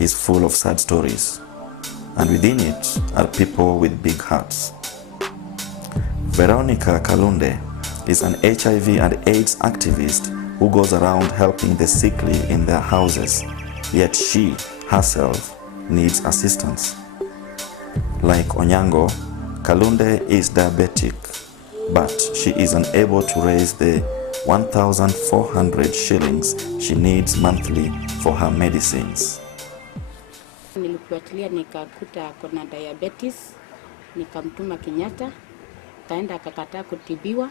is full of sad stories, and within it are people with big hearts. Veronica Kalunde is an HIV and AIDS activist who goes around helping the sickly in their houses, yet she herself needs assistance. Like Onyango, Kalunde is diabetic, but she is unable to raise the 1,400 shillings she needs monthly for her medicines. Nilifuatilia nikakuta kuna diabetes, nikamtuma Kenyatta, kaenda akakataa kutibiwa,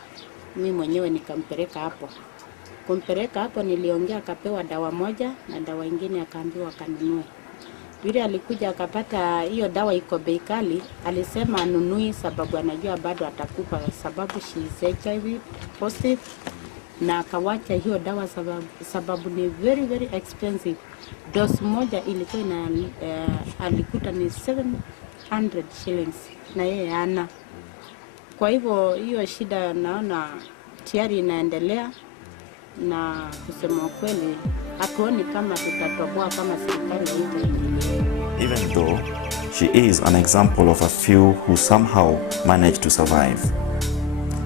mimi mwenyewe nikampeleka hapo. Kumpeleka hapo niliongea akapewa dawa moja na dawa nyingine akaambiwa kanunue. Yule alikuja akapata hiyo dawa iko bei kali, alisema anunui sababu anajua bado atakufa sababu she is HIV positive, na akawacha hiyo dawa sababu ni very expensive. Dose moja ilikuwa alikuta ni 700 shillings na yeye ana. Kwa hivyo hiyo shida naona tayari inaendelea, na kusema kweli hatuoni kama tutatoboa kama serikali hivi. Even though she is an example of a few who somehow manage to survive.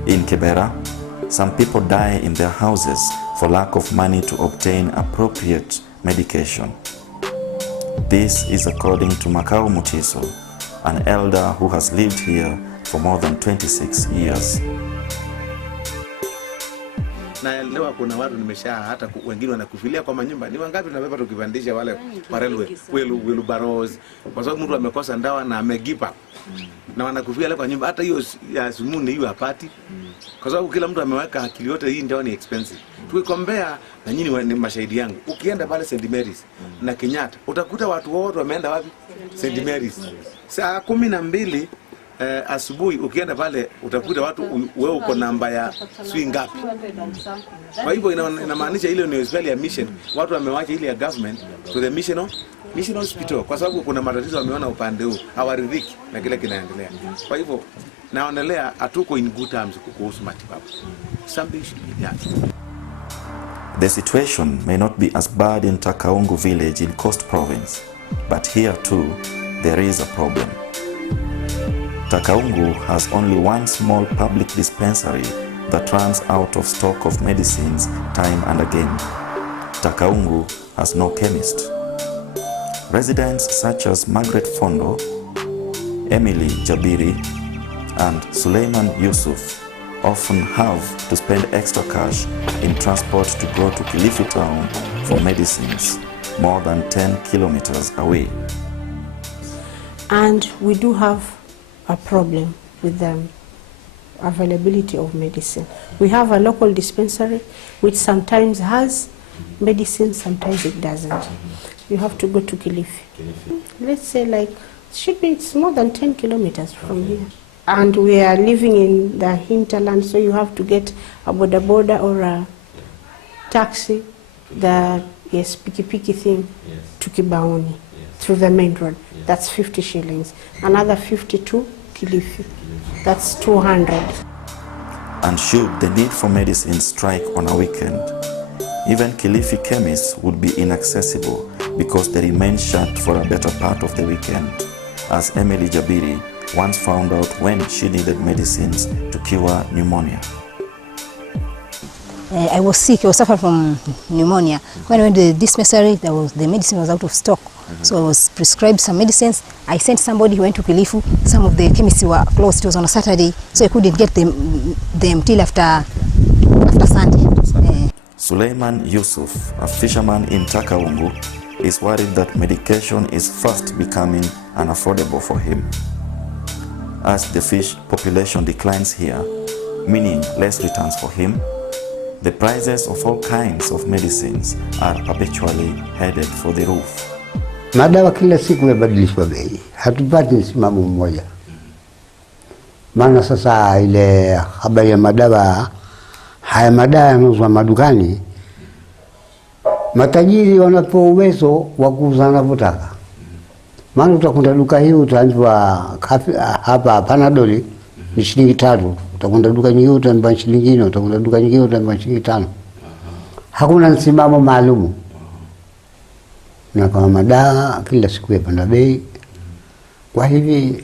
In Kibera, some people die in their houses for lack of money to obtain appropriate medication. This is according to Makau Mutiso, an elder who has lived here for more than 26 years. Naelewa kuna watu nimesha hata wengine wanakufilia kwa manyumba. Ni wangapi tunabeba tukipandisha wale parelwe wheelbarrows kwa sababu mtu amekosa ndawa na amegipa. Na wanakufilia wale kwa nyumba, hata hiyo ya sumuni hiyo hapati. Kwa sababu kila mtu ameweka akili yote, hii ndawa ni expensive. Tukikombea na nyinyi ni mashahidi yangu. Ukienda pale St Mary's na Kenyatta, utakuta watu wote wameenda wapi? St Mary's. Saa 12 asubuhi ukienda pale utakuta watu wewe uko namba ya sui ngapi. Kwa hivyo inamaanisha ile ni hospitali ya mission, watu wamewacha ile ya government to the mission hospital kwa sababu kuna matatizo wameona upande huu, hawaridhiki na kile kinaendelea. Kwa hivyo naonelea hatuko in good terms kuhusu matibabu. Something should be done. The situation may not be as bad in Takaungu village in Coast Province, but here too there is a problem. Takaungu has only one small public dispensary that runs out of stock of medicines time and again. Takaungu has no chemist. Residents such as Margaret Fondo, Emily Jabiri, and Suleiman Yusuf often have to spend extra cash in transport to go to Kilifi town for medicines, more than 10 kilometers away. And we do have a problem with the availability of medicine. We have a local dispensary which sometimes has medicine, sometimes it doesn't. You have to go to Kilifi. Let's say it's more than 10 kilometers from here. And we are living in the hinterland, so you have to get a boda or a taxi, the piki thing, to Kibaoni, through the main road. That's 50 shillings. Another 50 to Kilifi. That's 200. And should the need for medicine strike on a weekend, even Kilifi chemists would be inaccessible because they remain shut for a better part of the weekend, as Emily Jabiri once found out when she needed medicines to cure pneumonia. I was sick, I was suffering from pneumonia. When I went to the dispensary, the medicine was out of stock. So I was prescribed some medicines. I sent somebody who went to Kilifi. Some of the chemists were closed. It was on a Saturday, so I couldn't get them till after Sunday. Suleiman Yusuf, a fisherman in Takaungu, is worried that medication is fast becoming unaffordable for him. As the fish population declines here, meaning less returns for him, the prices of all kinds of medicines are habitually headed for the roof. Madawa kila siku yabadilishwa bei. Hatupati msimamo mmoja. Maana sasa ile habari ya madawa, haya madawa yanauzwa madukani, matajiri wanapewa uwezo wa kuuza wanavyotaka. Maana utakwenda duka hii utaambiwa hapa Panadol ni shilingi 3. Utakwenda duka nyingine utaambiwa shilingi 4, utakwenda duka nyingine utaambiwa shilingi 5. Hakuna msimamo maalum. na kama madawa kila siku yapanda bei. Kwa hivi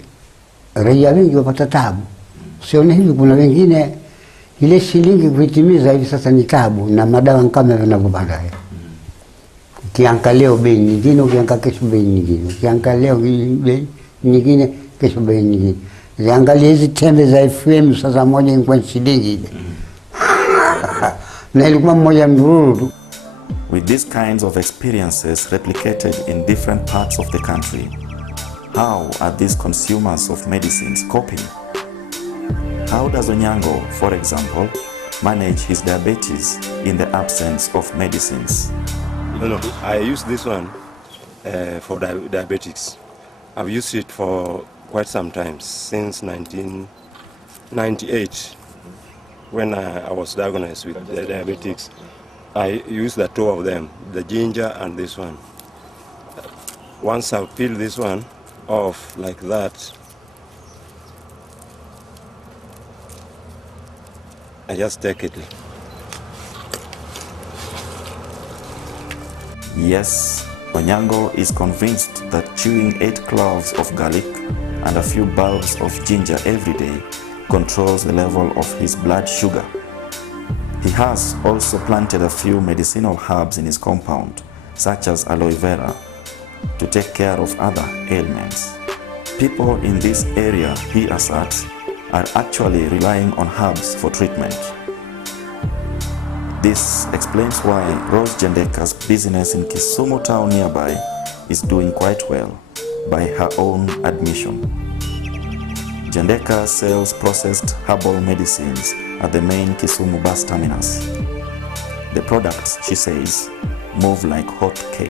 raia wengi wapata tabu. Sione hivi kuna wengine ile shilingi kuitimiza hivi sasa ni tabu, na madawa kama yanavyopanda. Ukiangalia leo bei nyingine, ukiangalia kesho bei nyingine, ukiangalia bei nyingine, kesho bei nyingine. Ukiangalia hizi tembe za FM sasa moja ni kwa shilingi. Na ilikuwa moja mruru. With these kinds of experiences replicated in different parts of the country, how are these consumers of medicines coping? How does Onyango, for example, manage his diabetes in the absence of medicines? No, I use this one for diabetics. I've used it for quite some time, since 1998, when I was diagnosed with diabetics. I use the two of them, the ginger and this one. Once I peel this one off like that, I just take it. Yes, Onyango is convinced that chewing 8 cloves of garlic and a few bulbs of ginger every day controls the level of his blood sugar. He has also planted a few medicinal herbs in his compound, such as aloe vera, to take care of other ailments. People in this area, he asserts, are actually relying on herbs for treatment. This explains why Rose Jendeka's business in Kisumu town nearby is doing quite well, by her own admission. Jendeka sells processed herbal medicines at the main Kisumu bus terminus. The products, she says, move like hot cake.